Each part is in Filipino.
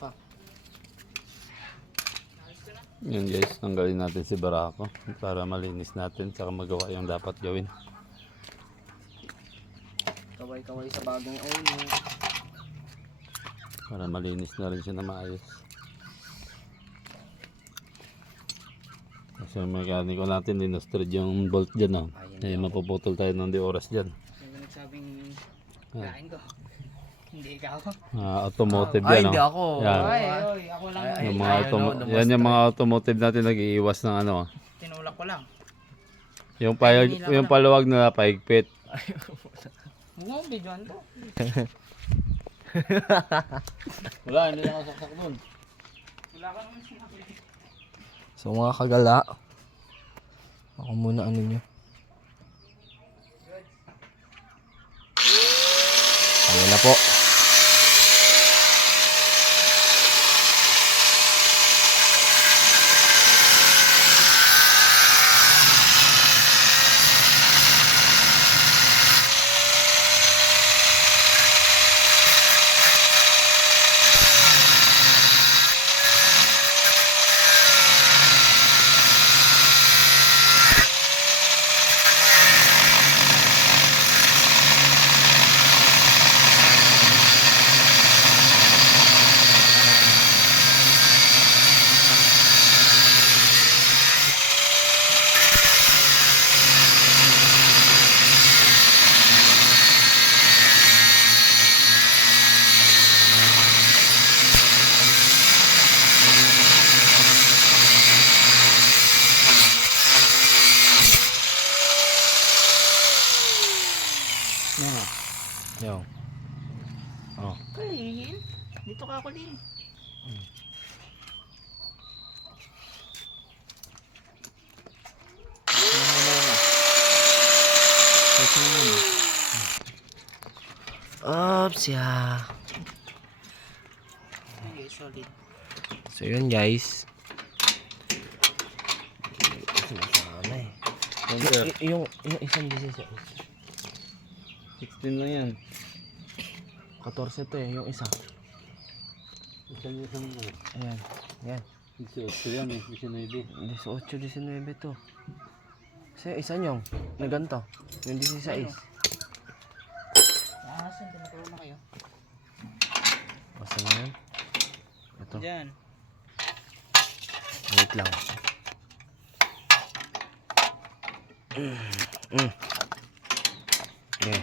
pa. Yun guys, tanggalin natin si Barako para malinis natin saka magawa yung dapat gawin. Kaway-kaway sa bagong owner. Para malinis na rin siya na maayos. Kasi yung mekaniko natin, dinustrid yung bolt dyan. Oh. Eh, mapuputol tayo ng di oras dyan. Yung nagsabing kain ko. Hindi ikaw. Automotive Ay, yan. hindi Oh. ako. Yan. Ay, ako lang. Yung mga yan yung mga automotive natin nag-iiwas ng ano. Tinulak ko lang. Yung paluwag na paigpit. Ano, videoan to. Wala, hindi nakasaksak dun. Wala ka naman sinabi. So mga kagala, ako muna ano nyo. Ayan na po. Yo. Oh. Kulin. Dito ka kulin. Oops, yeah. Okay, solid. So yun guys. Sinasama eh. Yung isang business 16 lang yan. 14 to eh, yung isa. Isang ano. Ayan, ayan. 18 yan eh, 19. 18, 19 to. Kasi isa nyong, na ganito. Yung 16. Asan, tinaturo na kayo. Basta na yun. Ito, Diyan. wait lang. Okay.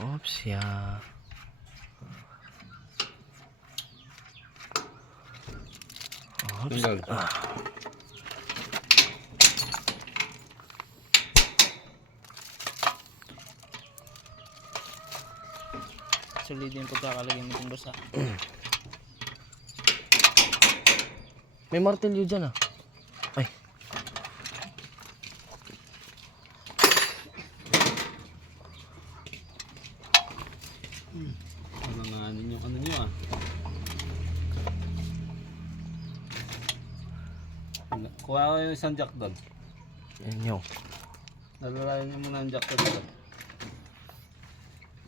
Oops, yeah. Oops. Tanggal. Solid yung pagkakalagay mo itong basa. May martilyo dyan ah. Ay. Alanganin yung ano nyo ah. Kuha ko yung isang jack doon. Yan yung. Nalalayan nyo muna ang jack doon.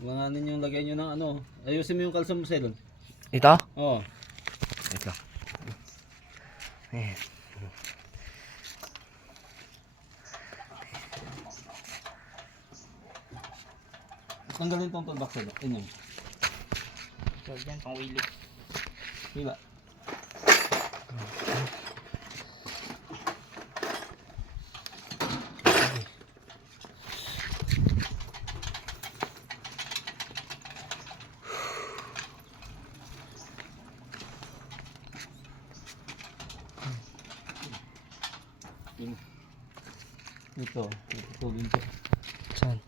Alanganin yung lagay nyo ng ano. Ayusin mo yung kalsa mo sa doon. Ito? Oo. Wait lang. Ayan. Tanggalin itong toolbox sa doon. Inyong. So, dyan, pang wheelie. Diba? Ito, tutulin ko. Saan?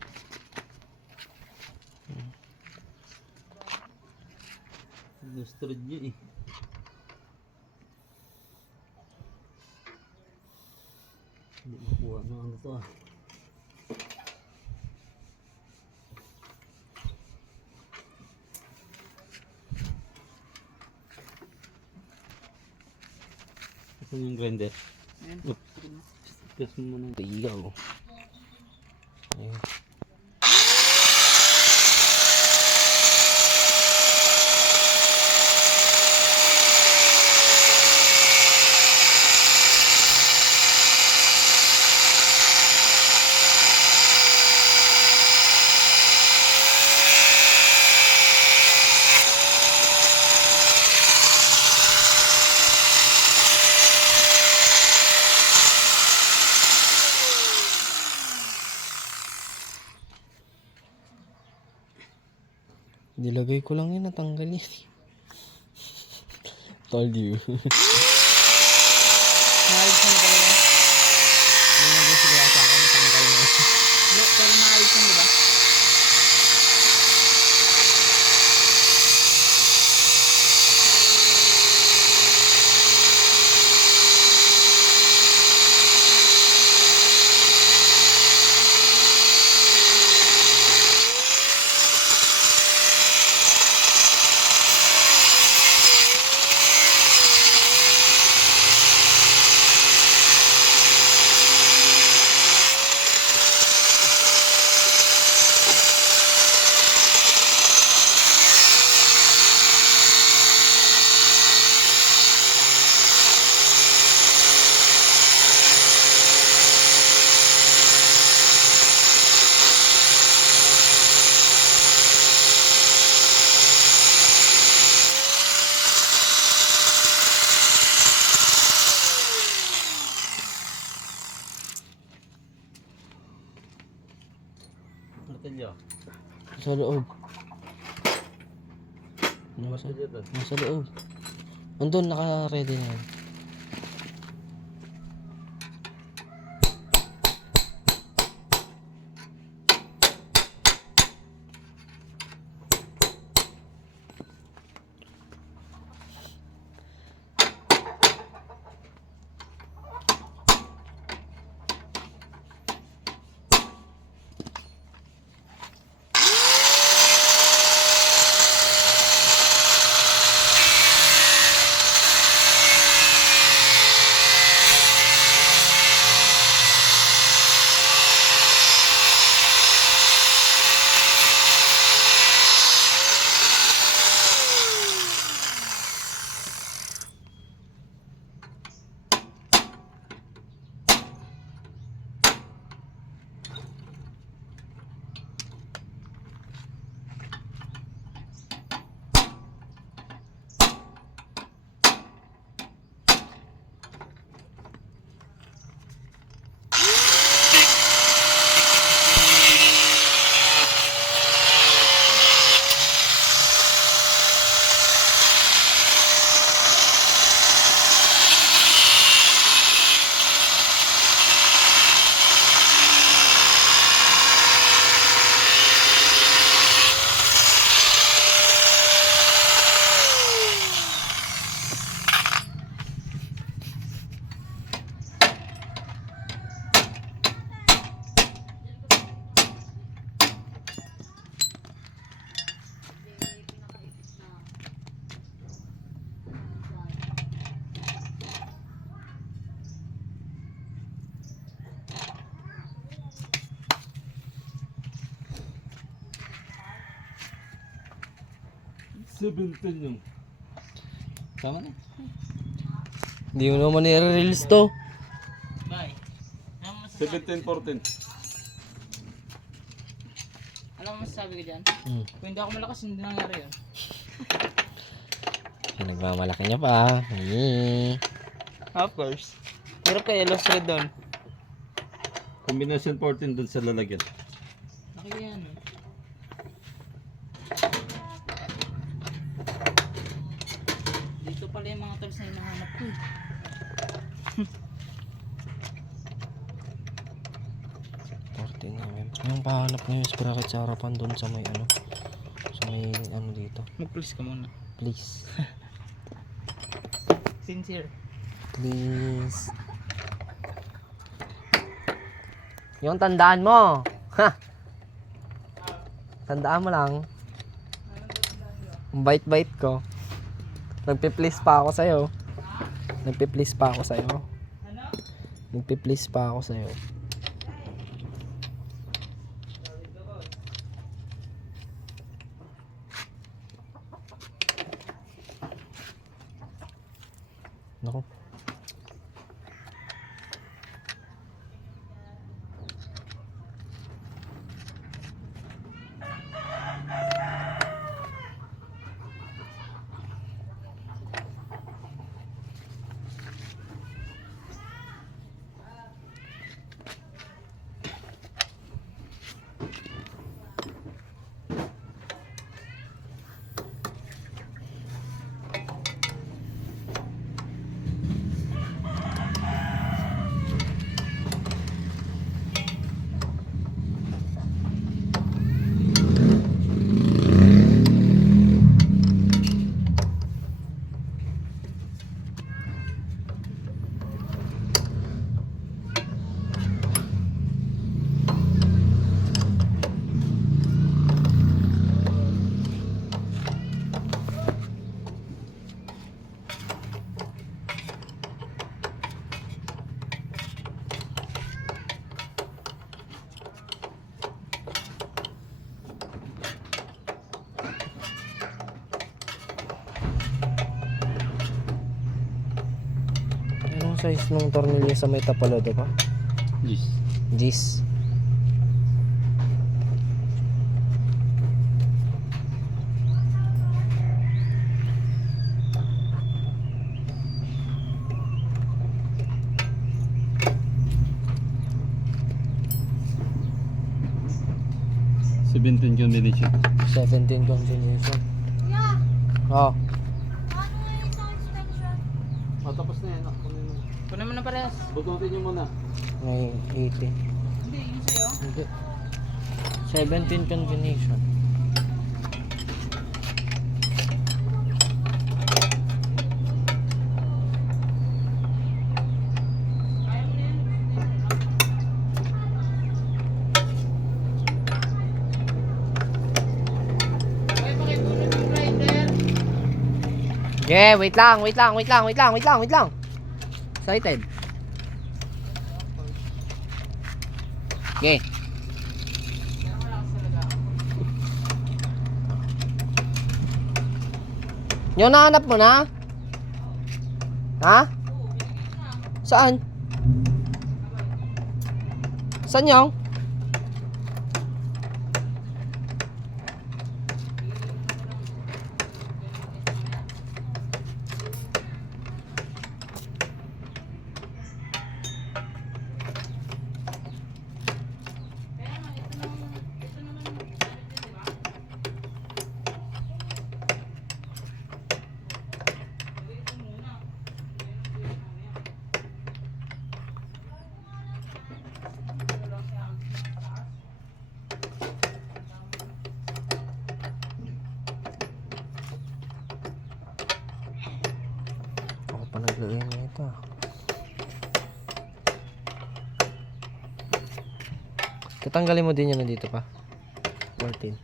Nustrid niya eh. Hindi makuha ng ano to ah. Ito yung grinder. Ayan. Oops. Gas mo muna. Tigaw. Eh. Nilagay ko lang yun, natanggal yan. Told you. Maayos mo talaga. Nilagay sila sa akin, natanggal na. Pero maayos mo, diba? Martilyo. Sa loob. Nasa loob. Andun, naka-ready na yan. Yung. Tama na. Hindi mo naman i-release to. Bye. Ano masasabi? 17-14. Ano masasabi ko dyan? Kung hindi ako malakas, hindi nangyari yun. Nagmamalaki niya pa. Of course. Hirap kayo, lost red doon. Combination 14 dun sa lalagyan. Laki yan. Dito pala yung mga tools na hinahanap ko. Yung pahanap niyo yung sprocket sa harapan doon sa may ano. Sa may ano dito. Mag-please ka muna. Please. Sincere. Please. Yung tandaan mo. Ha. Tandaan mo lang. Ang bait-bait ko. Nagpi-please pa ako sa'yo. Nagpi-please pa ako sa'yo. Nagpi-please pa ako sa'yo. size ng tornilyo sa may tapalodo pa? Yes. Gis. Seventeen combination. 17 combination. Oh. Tapos na yan. Kunin mo na parehas. Bututin nyo muna. May 80. Hindi, yun sa'yo. Hindi. 17 combination. Okay, pakibunod yung grinder. Yeah, wait lang. Excited. Okay. Yung nahanap mo na? Ha? Saan? Saan yung? Ako pa naglagay na ito. Tatanggalin mo din yan nandito pa. 14.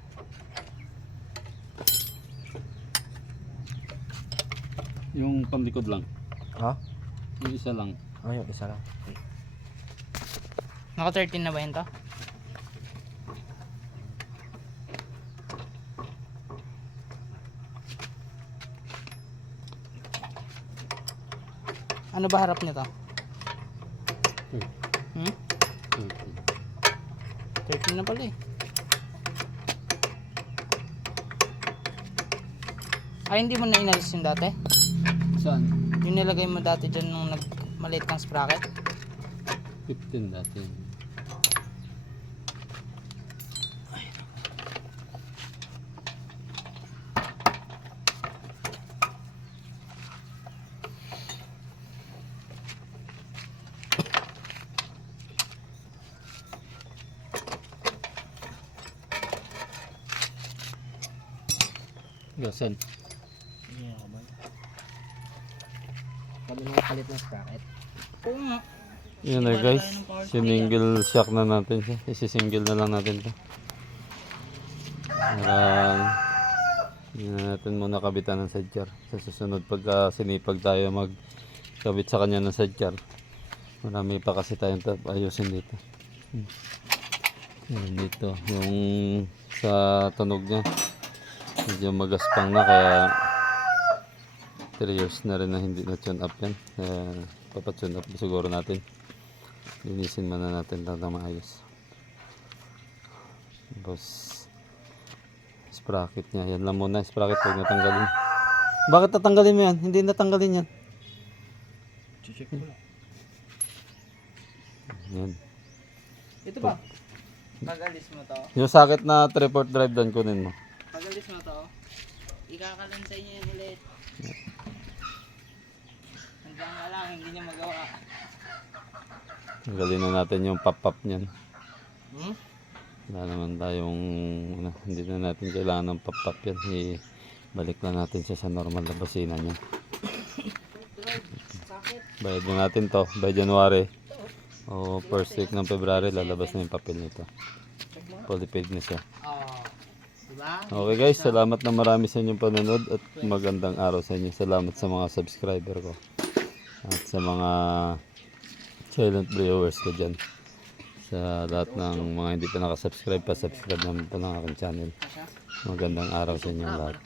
Yung pamlikod lang. Ha? Yung isa lang. Ah, yung isa lang. Naka 13 na ba yun to? Ano ba harap nito? Hmm? 13 na pala eh. Ay, hindi mo na inalis yung dati? Saan? Yung nilagay mo dati dyan nung maliit kang sprocket? 15 dati. Gasan. Kami nang palit ng sprocket. Oo nga. Yun na guys. Sininggle shock na natin siya. Isisingle na lang natin to. Para hindi na natin muna kabitan ng sidecar. Sa susunod pagka sinipag tayo magkabit sa kanya ng sidecar. Marami pa kasi tayong ayusin dito. Yan dito. Yung sa tunog niya. Medyo magaspang na kaya 3 years na rin na hindi na tune up yan. Kaya papatune up siguro natin. Linisin muna natin lang na maayos. Tapos sprocket niya. Yan lang muna. Sprocket huwag natanggalin. Bakit tatanggalin mo yan? Hindi natanggalin yan. Check ko lang. Yan. Ito ba? Pag-alis mo to. Yung socket na 3/4 drive doon kunin mo. Pag-alis mo to. Ikakalansay niya yung ulit. Hanggang nga lang, hindi niya magawa. Tanggalin na natin yung pop-up niyan. Hmm? Wala naman tayong hindi na natin kailangan ng pop-up yan. Balik na natin siya sa normal na basina niya. Bayad na natin to by January o first week ng February lalabas na yung papel nito. Fully paid na siya. Diba? Okay guys, salamat na marami sa inyong panonood at magandang araw sa inyo. Salamat sa mga subscriber ko at sa mga silent viewers ko dyan. Sa lahat ng mga hindi pa nakasubscribe pa, subscribe naman po ng aking channel. Magandang araw sa inyong lahat.